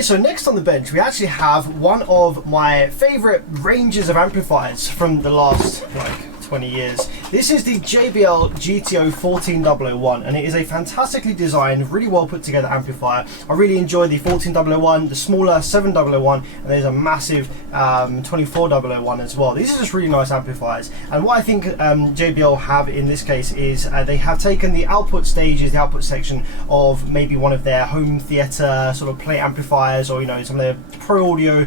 Right, so next on the bench we actually have one of my favourite ranges of amplifiers from the last 20 years. This is the JBL GTO 14001 and it is a fantastically designed, really well put together amplifier. I really enjoy the 14001, the smaller 7001, and there's a massive 24001 as well. These are just really nice amplifiers, and what I think JBL have in this case is they have taken the output stages, the output section of maybe one of their home theatre sort of play amplifiers, or some of their pro audio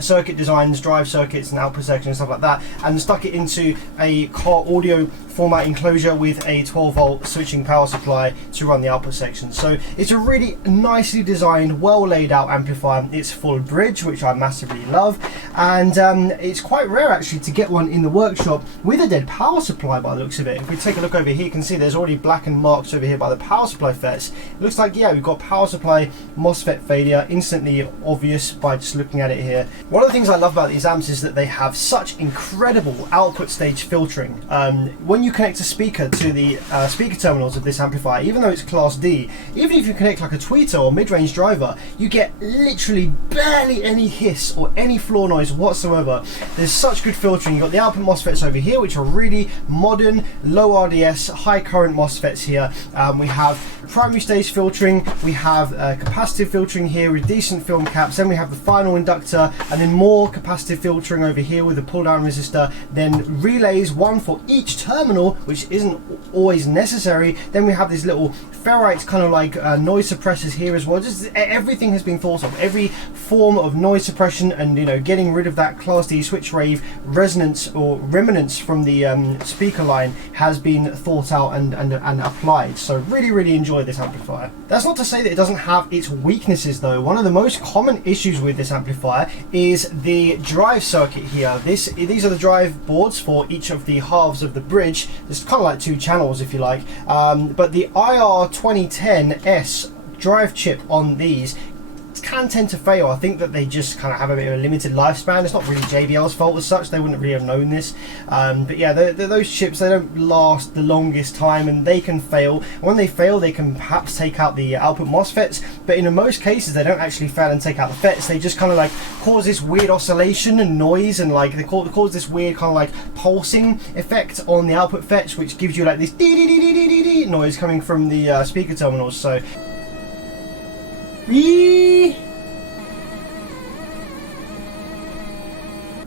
circuit designs, drive circuits and output sections and stuff like that, and stuck it into a car audio format enclosure with a 12-volt switching power supply to run the output section. So it's a really nicely designed, well laid out amplifier. It's full bridge, which I massively love, and it's quite rare actually to get one in the workshop with a dead power supply by the looks of it. If we take a look over here, you can see there's already blackened marks over here by the power supply FETs. It looks like, yeah, we've got power supply MOSFET failure, instantly obvious by just looking at it here. One of the things I love about these amps is that they have such incredible output stage filtering. When you connect a speaker to the speaker terminals of this amplifier, even though it's class D, even if you connect like a tweeter or mid-range driver, you get literally barely any hiss or any floor noise whatsoever. There's such good filtering. You've got the output MOSFETs over here, which are really modern, low RDS, high current MOSFETs here. We have primary stage filtering, we have capacitive filtering here with decent film caps, then we have the final inductor, and then more capacitive filtering over here with a pull down resistor, then relays, one for each terminal, which isn't always necessary. Then we have these little ferrite kind of like noise suppressors here as well. Just everything has been thought of. Every form of noise suppression and getting rid of that class D switch wave resonance or remnants from the speaker line has been thought out and applied. So really enjoy this amplifier. That's not to say that it doesn't have its weaknesses though. One of the most common issues with this amplifier is the drive circuit here. These are the drive boards for each of the halves of the bridge. There's kind of like two channels if you like, but the IR2010S drive chip on these can tend to fail. I think that they just kind of have a bit of a limited lifespan. It's not really JBL's fault as such, they wouldn't really have known this, but yeah, those chips, they don't last the longest time and they can fail. When they fail, they can perhaps take out the output MOSFETs, but in most cases they don't actually fail and take out the FETs. They just kind of like cause this weird oscillation and noise, and like they cause this weird kind of like pulsing effect on the output FETs, which gives you like this dee dee dee dee dee dee noise coming from the speaker terminals. So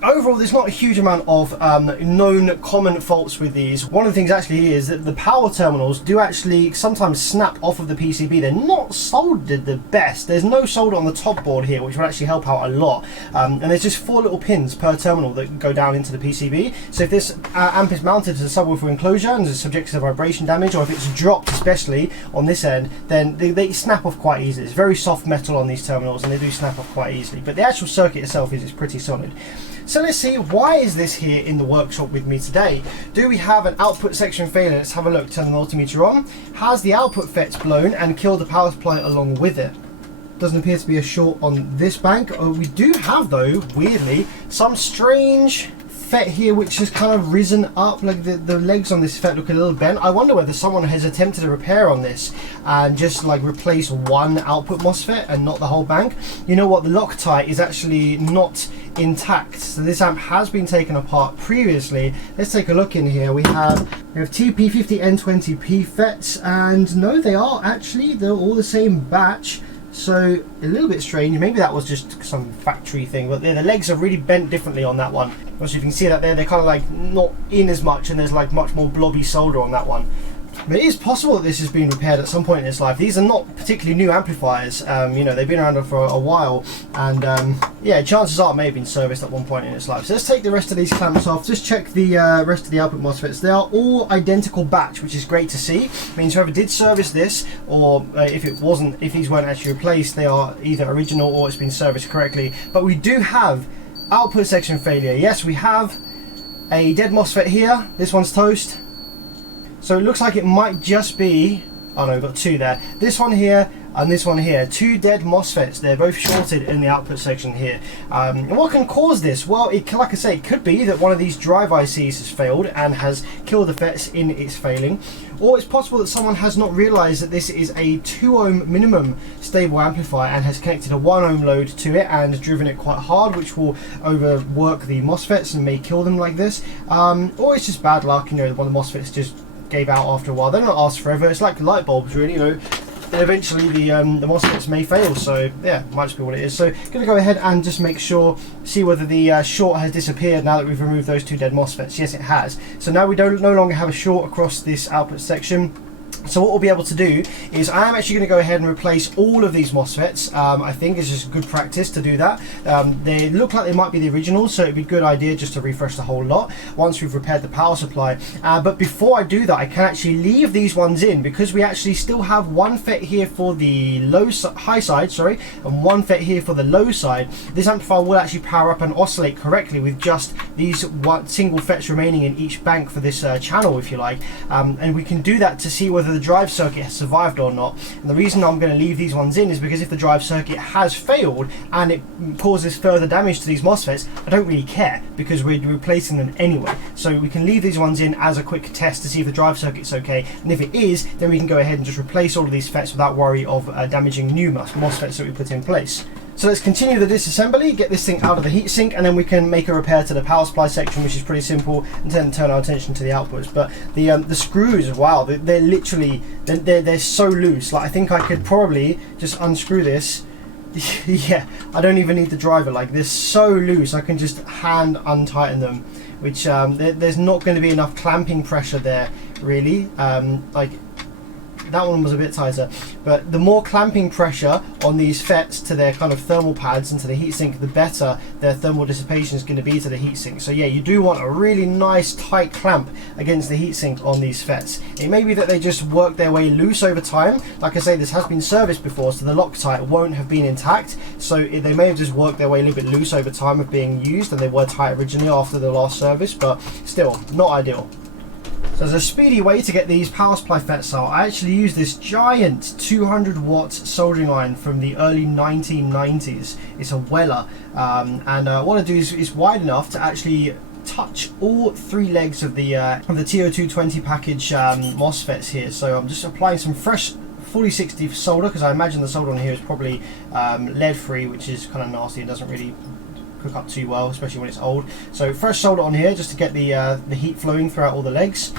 overall, there's not a huge amount of known common faults with these. One of the things actually is that the power terminals do actually sometimes snap off of the PCB. They're not soldered the best. There's no solder on the top board here, which will actually help out a lot. And there's just 4 little pins per terminal that go down into the PCB. So if this amp is mounted to the subwoofer enclosure and is subject to vibration damage, or if it's dropped especially on this end, then they snap off quite easily. It's very soft metal on these terminals and they do snap off quite easily. But the actual circuit itself is pretty solid. So let's see, why is this here in the workshop with me today? Do we have an output section failure? Let's have a look. Turn the multimeter on. Has the output FETs blown and killed the power supply along with it? Doesn't appear to be a short on this bank. We do have though, weirdly, some strange FET here which has kind of risen up. Like the legs on this FET look a little bent. I wonder whether someone has attempted a repair on this and just like replace one output MOSFET and not the whole bank. You know what, the Loctite is actually not intact, so this amp has been taken apart previously. Let's take a look in here. We have TP50N20P FETs, and no, they're all the same batch. So a little bit strange. Maybe that was just some factory thing, but the legs are really bent differently on that one. As you can see that they're kind of like not in as much, and there's like much more blobby solder on that one. But it is possible that this has been repaired at some point in its life. These are not particularly new amplifiers. They've been around for a while, and yeah, chances are it may have been serviced at one point in its life. So let's take the rest of these clamps off. Just check the rest of the output MOSFETs. They are all identical batch, which is great to see. It means whoever did service this, or if these weren't actually replaced, they are either original or it's been serviced correctly. But we do have output section failure. Yes, we have a dead MOSFET here. This one's toast. So it looks like it might just be, oh no, we've got 2 there. This one here and this one here, 2 dead MOSFETs. They're both shorted in the output section here. And what can cause this? Well, like I say, it could be that one of these drive ICs has failed and has killed the FETs in its failing, or it's possible that someone has not realized that this is a 2 ohm minimum stable amplifier and has connected a 1 ohm load to it and driven it quite hard, which will overwork the MOSFETs and may kill them like this. Or it's just bad luck, you know, one of the MOSFETs just gave out after a while. They're not last forever. It's like light bulbs, really, you know. Eventually the MOSFETs may fail, so yeah, might just be what it is. So gonna go ahead and just make sure, see whether the short has disappeared now that we've removed those 2 dead MOSFETs. Yes, it has. So now we no longer have a short across this output section. So what we'll be able to do is I am actually going to go ahead and replace all of these MOSFETs. I think it's just good practice to do that. They look like they might be the originals, so it'd be a good idea just to refresh the whole lot once we've repaired the power supply. But before I do that, I can actually leave these ones in because we actually still have 1 FET here for the high side, sorry, and 1 FET here for the low side. This amplifier will actually power up and oscillate correctly with just these single FETs remaining in each bank for this channel, if you like. And we can do that to see whether the drive circuit has survived or not. And the reason I'm going to leave these ones in is because if the drive circuit has failed and it causes further damage to these MOSFETs, I don't really care because we're replacing them anyway. So we can leave these ones in as a quick test to see if the drive circuit's okay, and if it is, then we can go ahead and just replace all of these FETs without worry of damaging new MOSFETs that we put in place. So let's continue the disassembly, get this thing out of the heatsink, and then we can make a repair to the power supply section, which is pretty simple, and then turn our attention to the outputs. But the screws, wow, they're literally, they're so loose. Like, I think I could probably just unscrew this. Yeah, I don't even need the driver. Like, they're so loose, I can just hand untighten them, which there's not going to be enough clamping pressure there, really. Like, that one was a bit tighter, but the more clamping pressure on these FETs to their kind of thermal pads and to the heatsink, the better their thermal dissipation is going to be to the heatsink. So yeah, you do want a really nice tight clamp against the heatsink on these FETs. It may be that they just work their way loose over time. Like I say, this has been serviced before, so the Loctite won't have been intact, so they may have just worked their way a little bit loose over time of being used, and they were tight originally after the last service, but still not ideal. So as a speedy way to get these power supply FETs out, I actually use this giant 200 watt soldering iron from the early 1990s. It's a Weller, and what I do is it's wide enough to actually touch all 3 legs of the TO220 package MOSFETs here. So I'm just applying some fresh 4060 solder, because I imagine the solder on here is probably lead free, which is kind of nasty and doesn't really cook up too well, especially when it's old. So fresh solder on here just to get the heat flowing throughout all the legs.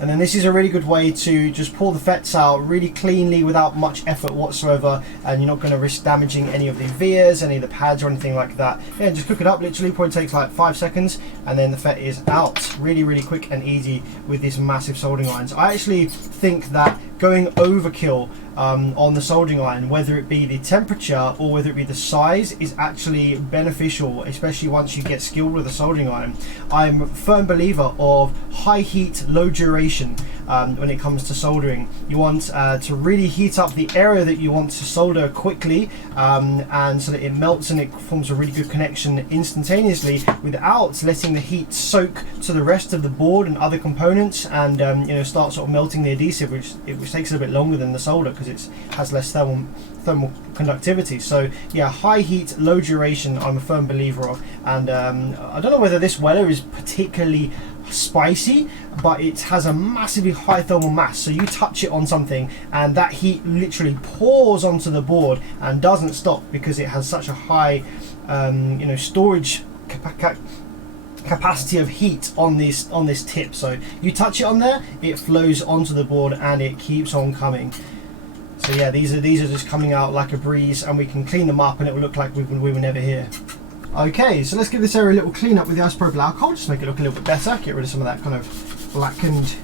And then this is a really good way to just pull the FETs out really cleanly without much effort whatsoever, and you're not going to risk damaging any of the vias, any of the pads or anything like that. Yeah, just cook it up, literally probably takes like 5 seconds, and then the FET is out. Really, really quick and easy with these massive soldering irons. I actually think that going overkill on the soldering iron, whether it be the temperature or whether it be the size, is actually beneficial, especially once you get skilled with a soldering iron. I'm a firm believer of high heat, low duration when it comes to soldering. You want to really heat up the area that you want to solder quickly, and so that it melts and it forms a really good connection instantaneously without letting the heat soak to the rest of the board and other components, and you know, start sort of melting the adhesive, which takes a bit longer than the solder because it has less thermal conductivity. So yeah, high heat, low duration, I'm a firm believer of. And I don't know whether this Weller is particularly spicy, but it has a massively high thermal mass, so you touch it on something and that heat literally pours onto the board and doesn't stop because it has such a high you know, storage capacity of heat on this tip. So you touch it on there, it flows onto the board and it keeps on coming. So yeah, these are just coming out like a breeze, and we can clean them up and it will look like we were never here. Okay, so let's give this area a little clean up with the isopropyl alcohol, just make it look a little bit better, get rid of some of that kind of blackened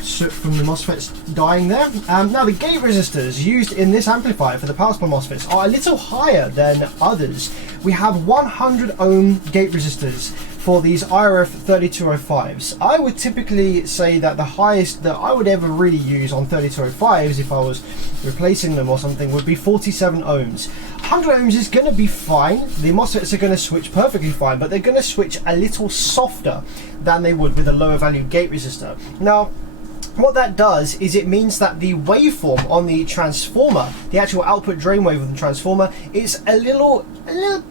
soot from the MOSFETs dying there. Now the gate resistors used in this amplifier for the power supply MOSFETs are a little higher than others. We have 100 ohm gate resistors for these IRF 3205s. I would typically say that the highest that I would ever really use on 3205s, if I was replacing them or something, would be 47 ohms. 100 ohms is going to be fine. The MOSFETs are going to switch perfectly fine, but they're going to switch a little softer than they would with a lower value gate resistor. Now, What that does is it means that the waveform on the transformer, the actual output drain wave of the transformer, is a little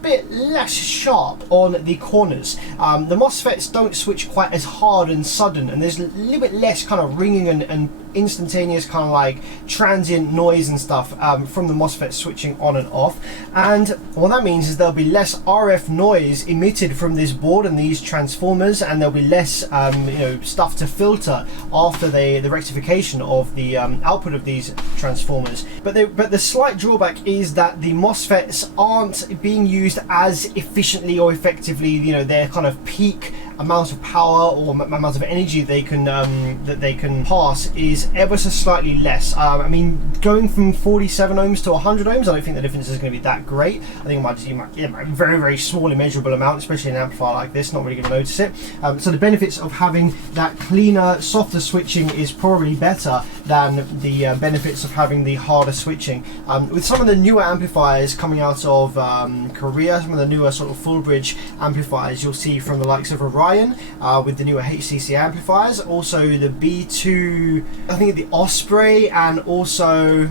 bit less sharp on the corners. The MOSFETs don't switch quite as hard and sudden, and there's a little bit less kind of ringing and instantaneous kind of like transient noise and stuff from the MOSFET switching on and off. And what that means is there'll be less RF noise emitted from this board and these transformers, and there'll be less stuff to filter after the rectification of the output of these transformers. But the slight drawback is that the MOSFETs aren't being used as efficiently or effectively. Their kind of peak amount of power or amount of energy they can that they can pass is ever so slightly less. I mean, going from 47 ohms to 100 ohms, I don't think the difference is going to be that great. I think it might be a very, very small immeasurable amount, especially in an amplifier like this. Not really going to notice it. So the benefits of having that cleaner, softer switching is probably better than the benefits of having the harder switching. With some of the newer amplifiers coming out of Korea, some of the newer sort of full bridge amplifiers you'll see from the likes of Orion, with the newer HCC amplifiers, also the B2, I think the Osprey, and also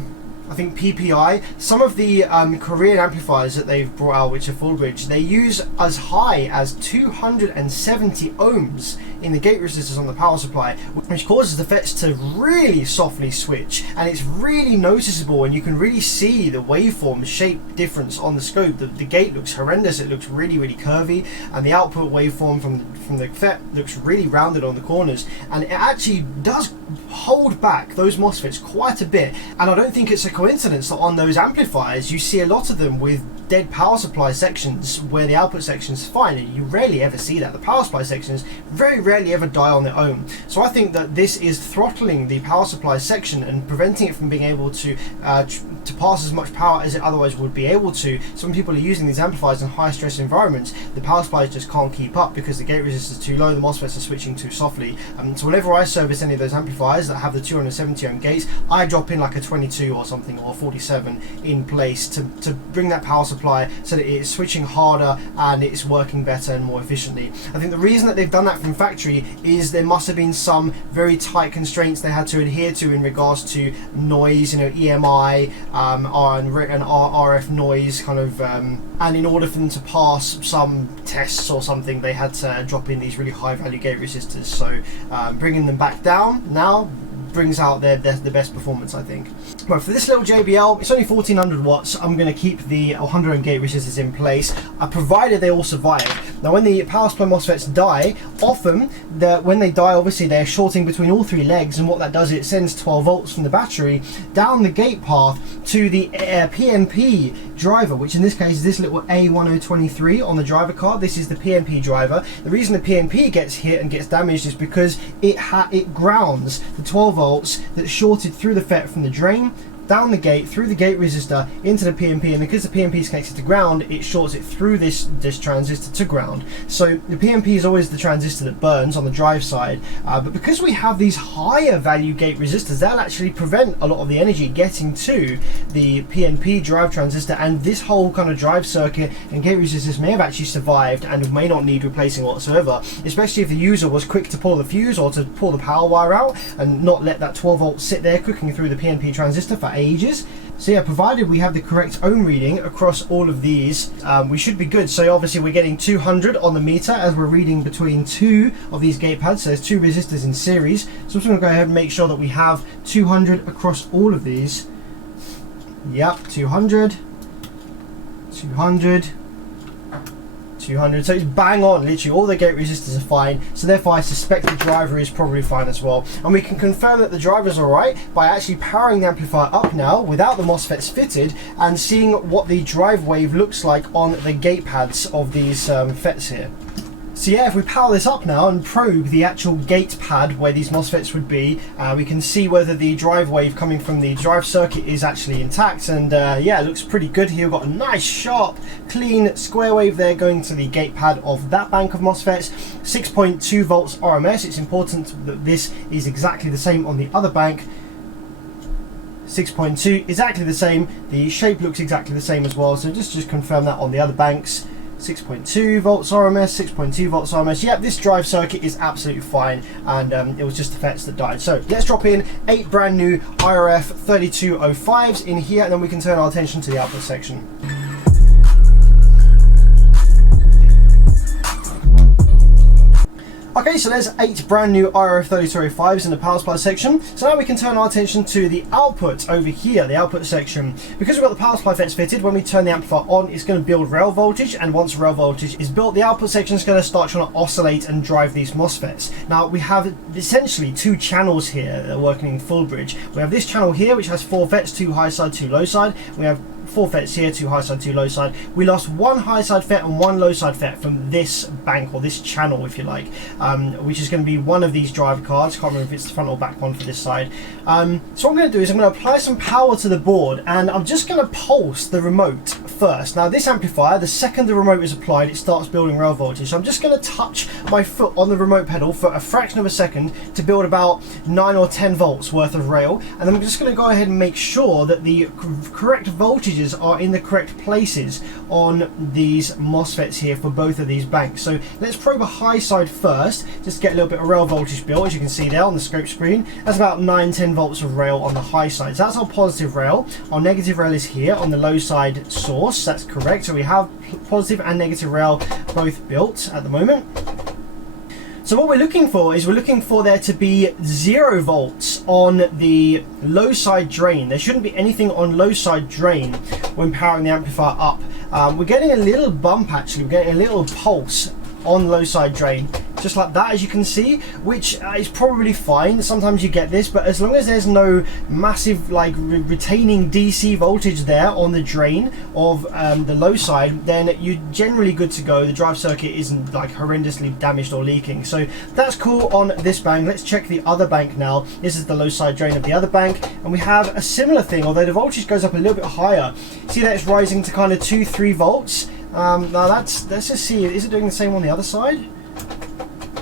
I think PPI. Some of the Korean amplifiers that they've brought out, which are full bridge, they use as high as 270 ohms in the gate resistors on the power supply, which causes the FETs to really softly switch, and it's really noticeable, and you can really see the waveform shape difference on the scope. The gate looks horrendous, it looks really, really curvy, and the output waveform from the FET looks really rounded on the corners, and it actually does hold back those MOSFETs quite a bit. And I don't think it's a coincidence that on those amplifiers you see a lot of them with dead power supply sections where the output section is fine, and you rarely ever see that. The power supply sections very rarely ever die on their own. So I think that this is throttling the power supply section and preventing it from being able to pass as much power as it otherwise would be able to. Some people are using these amplifiers in high stress environments. The power supplies just can't keep up because the gate resistance is too low, the MOSFETs are switching too softly. So whenever I service any of those amplifiers that have the 270 ohm gates, I drop in like a 22 or something, or 47 in place to bring that power supply so that it's switching harder and it's working better and more efficiently. I think the reason that they've done that from factory is there must have been some very tight constraints they had to adhere to in regards to noise, EMI and RF noise kind of, and in order for them to pass some tests or something, they had to drop in these really high value gate resistors. So bringing them back down now brings out the best performance, I think. But for this little JBL, it's only 1400 watts. I'm going to keep the 100 ohm gate resistors in place, provided they all survive. Now, when the power supply MOSFETs die, often when they die, obviously they're shorting between all three legs, and what that does is it sends 12 volts from the battery down the gate path to the PNP driver, which in this case is this little A1023 on the driver card. This is the PNP driver. The reason the PNP gets hit and gets damaged is because it grounds the 12 volts that shorted through the FET from the drain down the gate, through the gate resistor into the PNP, and because the PNP is connected to ground, it shorts it through this transistor to ground. So the PNP is always the transistor that burns on the drive side, but because we have these higher value gate resistors, they'll actually prevent a lot of the energy getting to the PNP drive transistor, and this whole kind of drive circuit and gate resistors may have actually survived and may not need replacing whatsoever, especially if the user was quick to pull the fuse or to pull the power wire out and not let that 12 volt sit there cooking through the PNP transistor for ages. So yeah, provided we have the correct ohm reading across all of these, we should be good. So obviously we're getting 200 on the meter as we're reading between two of these gate pads. So there's two resistors in series. So I'm just going to go ahead and make sure that we have 200 across all of these. Yep, 200, 200, 200. So it's bang on, literally all the gate resistors are fine, so therefore I suspect the driver is probably fine as well. And we can confirm that the driver's alright by actually powering the amplifier up now without the MOSFETs fitted and seeing what the drive wave looks like on the gate pads of these FETs here. So yeah, if we power this up now and probe the actual gate pad where these MOSFETs would be, we can see whether the drive wave coming from the drive circuit is actually intact, and yeah, it looks pretty good here. We've got a nice sharp clean square wave there going to the gate pad of that bank of MOSFETs. 6.2 volts RMS. It's important that this is exactly the same on the other bank. 6.2, exactly the same. The shape looks exactly the same as well, so just confirm that on the other banks. 6.2 volts RMS, 6.2 volts RMS. Yep, this drive circuit is absolutely fine, and it was just the FETs that died. So let's drop in 8 brand new IRF 3205s in here, and then we can turn our attention to the output section. Okay, so there's 8 brand new IRF 3205s in the power supply section. So now we can turn our attention to the output over here, the output section. Because we've got the power supply FETs fitted, when we turn the amplifier on, it's going to build rail voltage, and once rail voltage is built, the output section is going to start trying to oscillate and drive these MOSFETs. Now we have essentially 2 channels here that are working in full bridge. We have this channel here, which has 4 FETs, 2 high side, 2 low side. We have 4 FETs here, 2 high side, 2 low side. We lost 1 high side FET and 1 low side FET from this bank, or this channel if you like, which is going to be one of these driver cards. Can't remember if it's the front or back one for this side. So what I'm going to do is I'm going to apply some power to the board, and I'm just going to pulse the remote first. Now this amplifier, the second the remote is applied, it starts building rail voltage. So I'm just going to touch my foot on the remote pedal for a fraction of a second to build about 9 or 10 volts worth of rail, and then I'm just going to go ahead and make sure that the correct voltages are in the correct places on these MOSFETs here for both of these banks. So let's probe a high side first, just to get a little bit of rail voltage built. As you can see there on the scope screen, that's about 9-10 volts of rail on the high side. So that's our positive rail. Our negative rail is here on the low side source. That's correct. So we have positive and negative rail both built at the moment. So what we're looking for is there to be 0 volts on the low side drain. There shouldn't be anything on low side drain when powering the amplifier up. We're getting a little bump actually, we're getting a little pulse on low side drain, just like that, as you can see, which is probably fine. Sometimes you get this, but as long as there's no massive like retaining DC voltage there on the drain of the low side, then you're generally good to go. The drive circuit isn't like horrendously damaged or leaking, so that's cool on this bank. Let's check the other bank now. This is the low side drain of the other bank, and we have a similar thing, although the voltage goes up a little bit higher. See that it's rising to kind of 2-3 volts. Now let's just see, is it doing the same on the other side?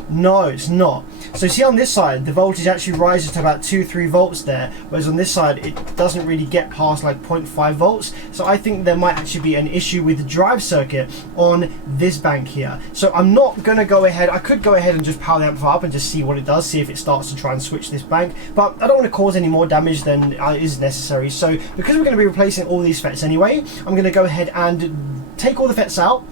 No, it's not. So see on this side, the voltage actually rises to about 2-3 volts there, whereas on this side, it doesn't really get past like 0.5 volts. So I think there might actually be an issue with the drive circuit on this bank here. So I'm not gonna go ahead, I could go ahead and just power the amplifier up and just see what it does, see if it starts to try and switch this bank, but I don't want to cause any more damage than is necessary. So because we're gonna be replacing all these FETs anyway, I'm gonna go ahead and take all the FETs out.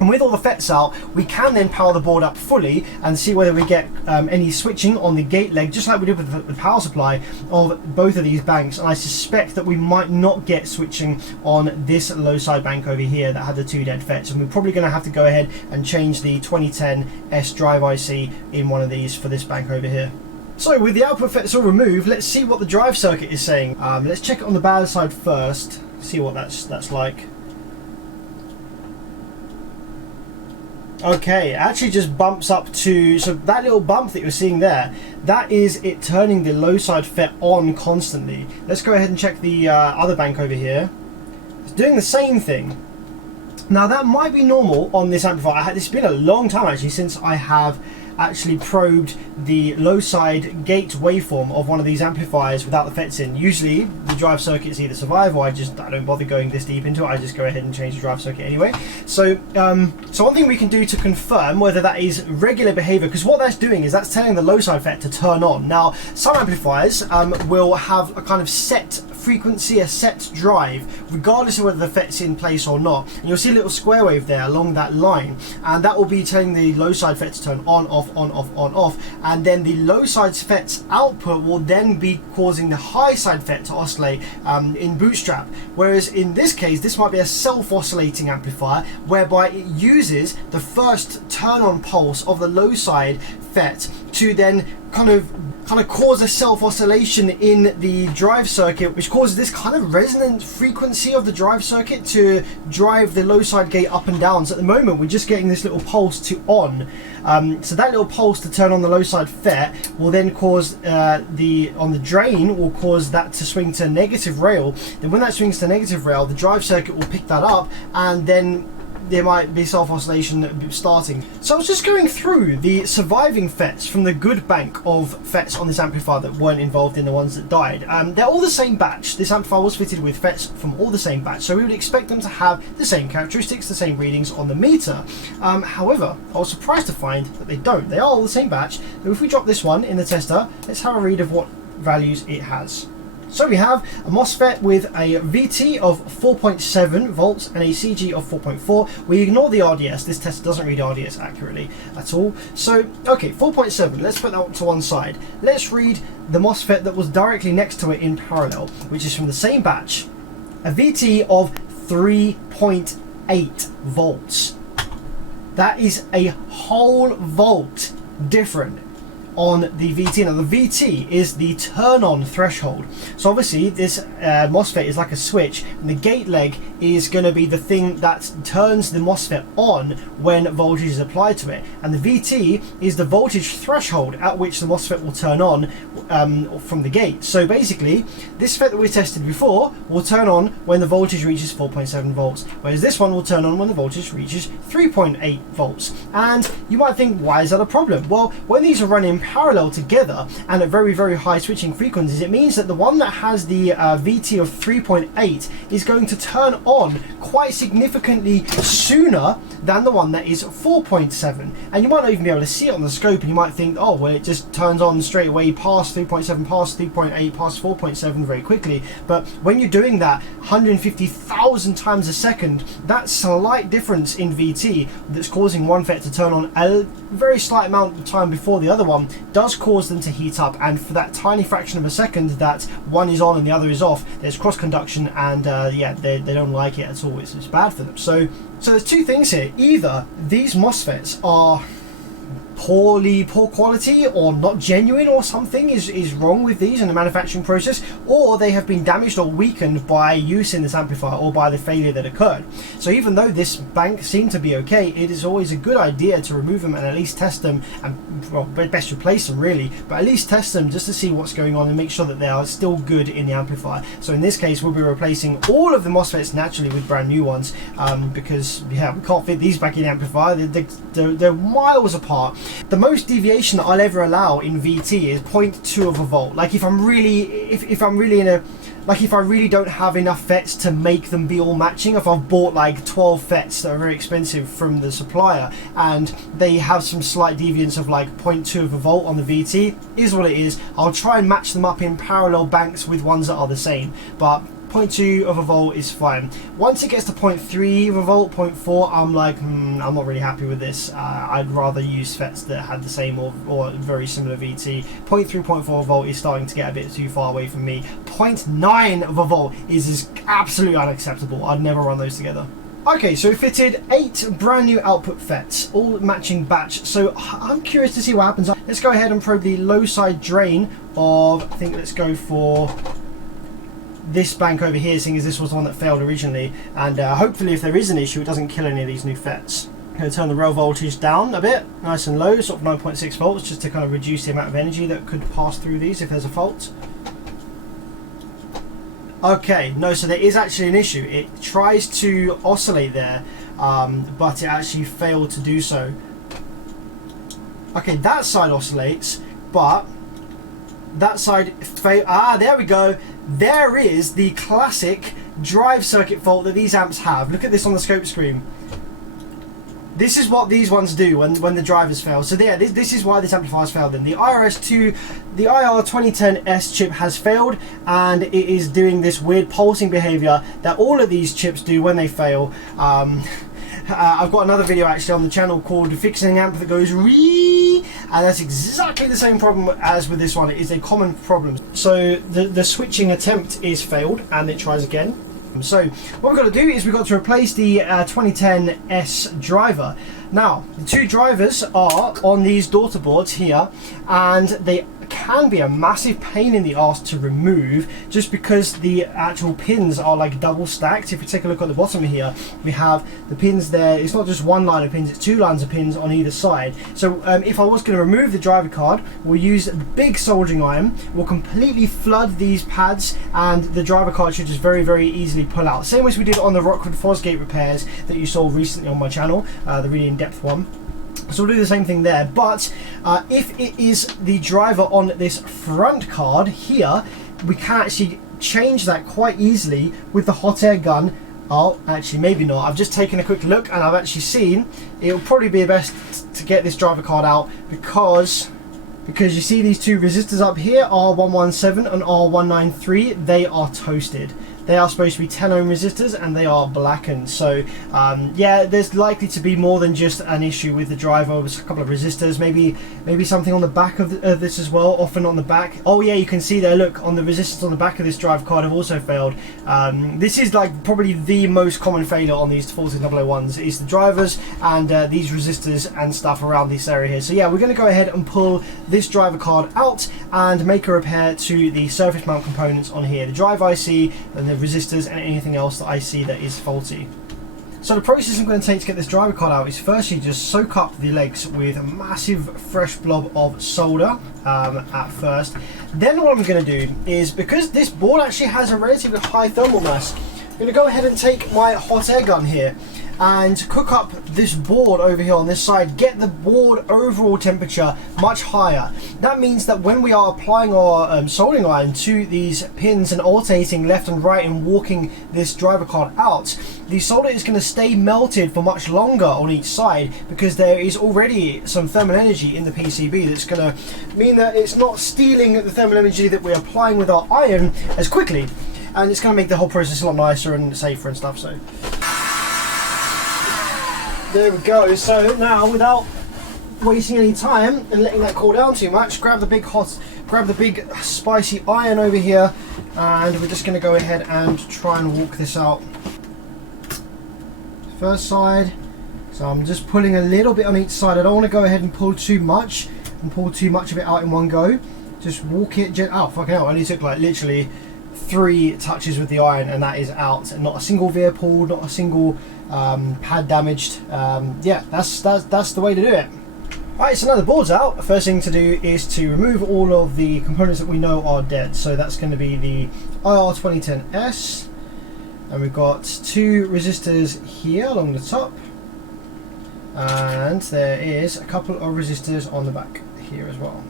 And with all the FETs out, we can then power the board up fully and see whether we get any switching on the gate leg, just like we did with the power supply of both of these banks. And I suspect that we might not get switching on this low side bank over here that had the 2 dead FETs. And we're probably going to have to go ahead and change the 2010 S drive IC in one of these for this bank over here. So with the output FETs all removed, let's see what the drive circuit is saying. Let's check it on the bad side first, see what that's like. Okay, it actually just bumps up to, so that little bump that you're seeing there, that is it turning the low side FET on constantly. Let's go ahead and check the other bank over here. It's doing the same thing. Now that might be normal on this amplifier. It's been a long time actually since I have actually probed the low side gate waveform of one of these amplifiers without the FETs in. Usually the drive circuits either survive, or I don't bother going this deep into it. I just go ahead and change the drive circuit anyway. So so one thing we can do to confirm whether that is regular behavior, because what that's doing is that's telling the low side FET to turn on. Now some amplifiers will have a kind of set frequency, a set drive, regardless of whether the FET's in place or not. And you'll see a little square wave there along that line, and that will be telling the low side FET to turn on, off, on, off, on, off. And then the low side FET's output will then be causing the high side FET to oscillate in bootstrap. Whereas in this case, this might be a self-oscillating amplifier, whereby it uses the first turn on pulse of the low side FET to then kind of cause a self-oscillation in the drive circuit, which causes this kind of resonant frequency of the drive circuit to drive the low side gate up and down. So at the moment we're just getting this little pulse to on. So that little pulse to turn on the low side FET will then cause on the drain will cause that to swing to negative rail. Then when that swings to negative rail, the drive circuit will pick that up and then there might be self-oscillation starting. So I was just going through the surviving FETs from the good bank of FETs on this amplifier that weren't involved in the ones that died. They're all the same batch. This amplifier was fitted with FETs from all the same batch, so we would expect them to have the same characteristics, the same readings on the meter. However, I was surprised to find that they don't. They are all the same batch. So if we drop this one in the tester, let's have a read of what values it has. So we have a MOSFET with a VT of 4.7 volts and a CG of 4.4. We ignore the RDS. This tester doesn't read RDS accurately at all. So, okay, 4.7. Let's put that to one side. Let's read the MOSFET that was directly next to it in parallel, which is from the same batch. A VT of 3.8 volts. That is a whole volt different on the VT. Now the VT is the turn on threshold, so obviously this MOSFET is like a switch, and the gate leg is going to be the thing that turns the MOSFET on when voltage is applied to it, and the VT is the voltage threshold at which the MOSFET will turn on from the gate. So basically this FET that we tested before will turn on when the voltage reaches 4.7 volts, whereas this one will turn on when the voltage reaches 3.8 volts. And you might think, why is that a problem? Well, when these are running parallel together and at very, very high switching frequencies, it means that the one that has the VT of 3.8 is going to turn on quite significantly sooner than the one that is 4.7. And you might not even be able to see it on the scope, and you might think, oh well, it just turns on straight away past 3.7, past 3.8, past 4.7 very quickly. But when you're doing that 150,000 times a second, that slight difference in VT that's causing one FET to turn on a very slight amount of time before the other one does cause them to heat up, and for that tiny fraction of a second that one is on and the other is off, there's cross conduction, and yeah, they don't like it at all. It's bad for them. So there's two things here. Either these MOSFETs are poor quality or not genuine, or something is wrong with these in the manufacturing process, or they have been damaged or weakened by use in this amplifier or by the failure that occurred. So even though this bank seemed to be okay, it is always a good idea to remove them and at least test them, and well, best replace them really, but at least test them just to see what's going on and make sure that they are still good in the amplifier. So in this case we'll be replacing all of the MOSFETs naturally with brand new ones, because yeah, we can't fit these back in the amplifier. They're miles apart. The most deviation that I'll ever allow in VT is 0.2 of a volt. Like if I'm really, if I'm really in a, like if I really don't have enough FETs to make them be all matching, if I've bought like 12 FETs that are very expensive from the supplier and they have some slight deviance of like 0.2 of a volt on the VT, is what it is. I'll try and match them up in parallel banks with ones that are the same, but 0.2 of a volt is fine. Once it gets to 0.3 of a volt, 0.4, I'm like, I'm not really happy with this. I'd rather use FETs that had the same or very similar VT. 0.3, 0.4 volt is starting to get a bit too far away from me. 0.9 of a volt is absolutely unacceptable. I'd never run those together. Okay, so we fitted 8 brand new output FETs, all matching batch. So I'm curious to see what happens. Let's go ahead and probe the low side drain of, I think let's go for this bank over here, seeing as this was the one that failed originally, and hopefully if there is an issue it doesn't kill any of these new FETs. I'm going to turn the rail voltage down a bit, nice and low, sort of 9.6 volts, just to kind of reduce the amount of energy that could pass through these if there's a fault. Okay, no, so there is actually an issue. It tries to oscillate there, but it actually failed to do so. Okay, that side oscillates, but that side there we go. There is the classic drive circuit fault that these amps have. Look at this on the scope screen. This is what these ones do when the drivers fail. So yeah, this is why this amplifier's failed then. The IR2010S chip has failed, and it is doing this weird pulsing behavior that all of these chips do when they fail. I've got another video actually on the channel called Fixing an Amp That Goes REEEEally, and that's exactly the same problem as with this one. It is a common problem. So the switching attempt is failed, and it tries again. So what we've got to do is we've got to replace the 2010S driver. Now the two drivers are on these daughter boards here, and they can be a massive pain in the arse to remove, just because the actual pins are like double stacked. If you take a look at the bottom here, we have the pins there. It's not just one line of pins, it's two lines of pins on either side. So if I was going to remove the driver card, we'll use a big soldering iron. We'll completely flood these pads, and the driver card should just very, very easily pull out. Same as we did on the Rockwood Fosgate repairs that you saw recently on my channel, the really in-depth one. So we'll do the same thing there, but if it is the driver on this front card here, we can actually change that quite easily with the hot air gun. Oh, actually maybe not. I've just taken a quick look and I've actually seen it'll probably be best to get this driver card out, because you see these two resistors up here, R117 and R193, they are toasted. They are supposed to be 10 ohm resistors and they are blackened. So yeah, there's likely to be more than just an issue with the driver. With a couple of resistors, maybe something on the back of this as well, often on the back. Oh yeah, you can see there, look, on the resistors on the back of this drive card have also failed. This is like probably the most common failure on these 14001s, is the drivers and these resistors and stuff around this area here. So yeah, we're going to go ahead and pull this driver card out and make a repair to the surface mount components on here, the drive IC and the resistors and anything else that I see that is faulty. So the process I'm going to take to get this driver card out is firstly just soak up the legs with a massive fresh blob of solder at first. Then what I'm going to do is, because this board actually has a relatively high thermal mass, I'm going to go ahead and take my hot air gun here and cook up this board over here on this side, get the board overall temperature much higher. That means that when we are applying our soldering iron to these pins and alternating left and right and walking this driver card out, the solder is going to stay melted for much longer on each side, because there is already some thermal energy in the PCB that's going to mean that it's not stealing the thermal energy that we're applying with our iron as quickly, and it's going to make the whole process a lot nicer and safer and stuff. So there we go. So now, without wasting any time and letting that cool down too much, grab the big spicy iron over here, and we're just going to go ahead and try and walk this out. First side, so I'm just pulling a little bit on each side. I don't want to go ahead and pull too much of it out in one go. Just walk it oh fucking hell, I only took like literally 3 touches with the iron and that is out, and not a single veer pulled, not a single pad damaged. Yeah, that's the way to do it. Alright, so now the board's out, the first thing to do is to remove all of the components that we know are dead. So that's going to be the IR2010S, and we've got 2 resistors here along the top, and there is a couple of resistors on the back here as well.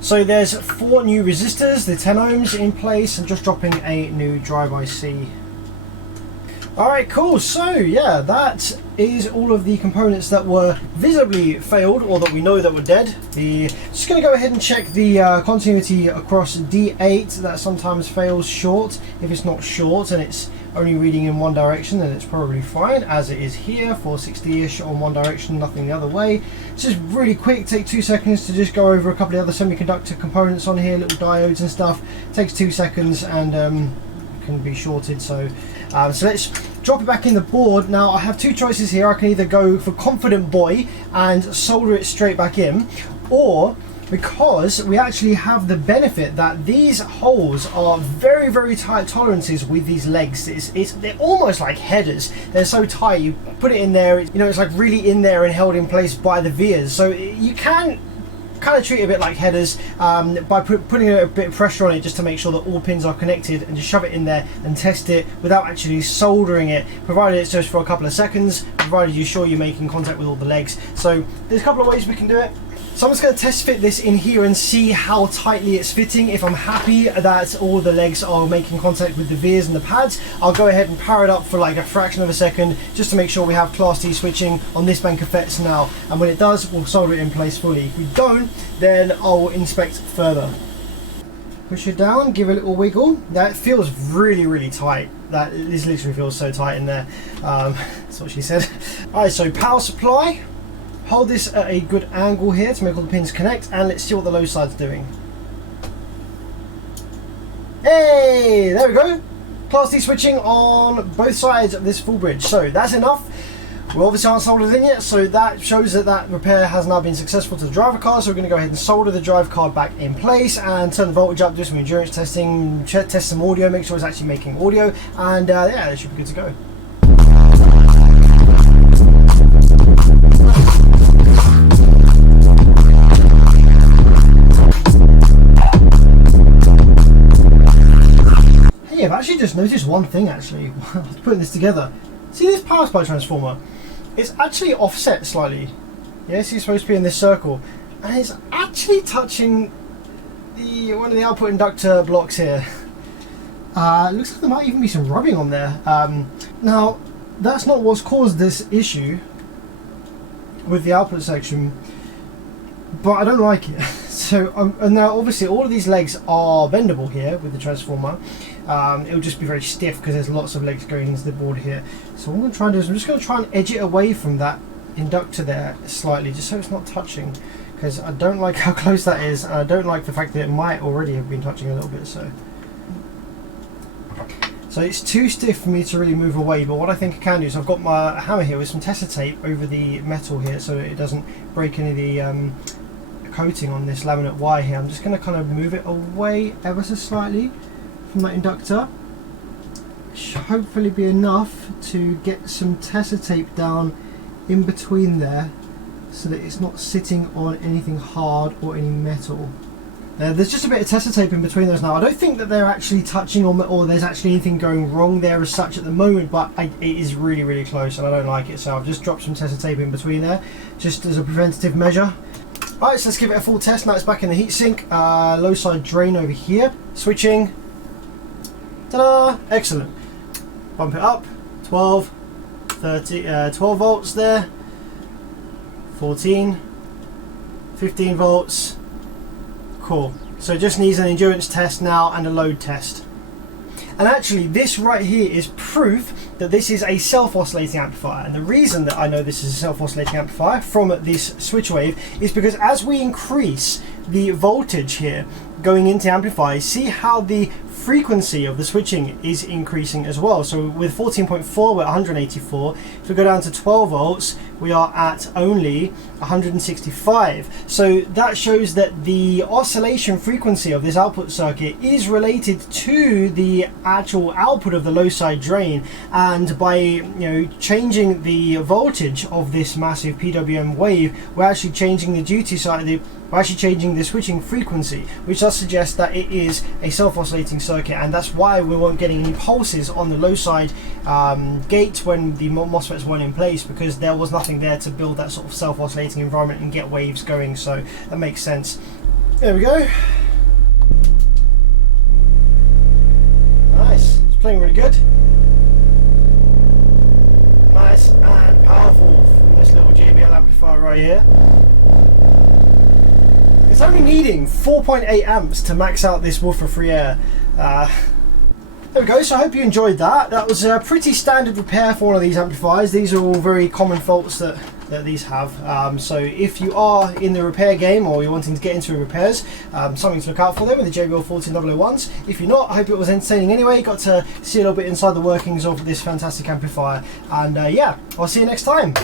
So there's 4 new resistors, the 10 ohms in place, and just dropping a new drive IC. Alright, cool. So yeah, that is all of the components that were visibly failed, or that we know that were dead. Just going to go ahead and check the continuity across D8. That sometimes fails short. If it's not short and it's only reading in one direction, then it's probably fine, as it is here, 460-ish on one direction, nothing the other way. It's just really quick, take 2 seconds to just go over a couple of other semiconductor components on here, little diodes and stuff. It takes 2 seconds and can be shorted. So let's drop it back in the board. Now I have 2 choices here. I can either go for Confident Boy and solder it straight back in, or, because we actually have the benefit that these holes are very, very tight tolerances with these legs. They're almost like headers. They're so tight, you put it in there, you know, it's like really in there and held in place by the vias. So you can kind of treat it a bit like headers by putting a bit of pressure on it, just to make sure that all pins are connected, and just shove it in there and test it without actually soldering it, provided it's just for a couple of seconds, provided you're sure you're making contact with all the legs. So there's a couple of ways we can do it. So I'm just going to test fit this in here and see how tightly it's fitting. If I'm happy that all the legs are making contact with the vias and the pads, I'll go ahead and power it up for like a fraction of a second, just to make sure we have Class D switching on this bank of FETs now. And when it does, we'll solder it in place fully. If we don't, then I'll inspect further. Push it down, give it a little wiggle. That feels really, really tight. This literally feels so tight in there. That's what she said. Alright, so power supply. Hold this at a good angle here to make all the pins connect, and let's see what the low side's doing. Hey, there we go. Class D switching on both sides of this full bridge. So that's enough. We obviously aren't soldered in yet, so that shows that that repair has now been successful to the driver card. So we're going to go ahead and solder the drive card back in place and turn the voltage up, do some endurance testing, test some audio, make sure it's actually making audio, and yeah, it should be good to go. Hey, I've actually just noticed one thing actually, putting this together. See this power supply transformer? It's actually offset slightly. Yes, it's supposed to be in this circle, and it's actually touching one of the output inductor blocks here. It looks like there might even be some rubbing on there. Now, that's not what's caused this issue with the output section, but I don't like it. So, and now obviously all of these legs are bendable here with the transformer. It'll just be very stiff because there's lots of legs going into the board here. So what I'm going to try and do is I'm just going to try and edge it away from that inductor there slightly, just so it's not touching, because I don't like how close that is, and I don't like the fact that it might already have been touching a little bit. So it's too stiff for me to really move away, but what I think I can do is I've got my hammer here with some tester tape over the metal here so it doesn't break any of the coating on this laminate wire here. I'm just going to kind of move it away ever so slightly from that inductor. Should hopefully be enough to get some tester tape down in between there so that it's not sitting on anything hard or any metal. There's just a bit of tester tape in between those now. I don't think that they're actually touching on, or there's actually anything going wrong there as such at the moment, but it is really, really close and I don't like it, so I've just dropped some tester tape in between there just as a preventative measure. Alright, so let's give it a full test. Now it's back in the heatsink. Low side drain over here. Switching. Ta-da! Excellent. Bump it up. 12, 12 volts there. 14, 15 volts. Cool. So it just needs an endurance test now and a load test. And actually this right here is proof that this is a self-oscillating amplifier. And the reason that I know this is a self-oscillating amplifier from this switch wave is because as we increase the voltage here going into the amplifier, see how the frequency of the switching is increasing as well. So with 14.4 we're at 184. If we go down to 12 volts we are at only 165. So that shows that the oscillation frequency of this output circuit is related to the actual output of the low side drain, and by changing the voltage of this massive PWM wave, we're actually changing the duty side, we're actually changing the switching frequency, which does suggest that it is a self-oscillating circuit, and that's why we weren't getting any pulses on the low side gate when the MOSFETs weren't in place, because there was nothing there to build that sort of self-oscillating environment and get waves going. So that makes sense. There we go. Nice. It's playing really good. Nice and powerful from this little JBL amplifier right here. It's only needing 4.8 amps to max out this woofer free air. There we go, so I hope you enjoyed that. That was a pretty standard repair for one of these amplifiers. These are all very common faults that these have. So if you are in the repair game or you're wanting to get into repairs, something to look out for them with the JBL 14001s. If you're not, I hope it was entertaining anyway. Got to see a little bit inside the workings of this fantastic amplifier. And yeah, I'll see you next time.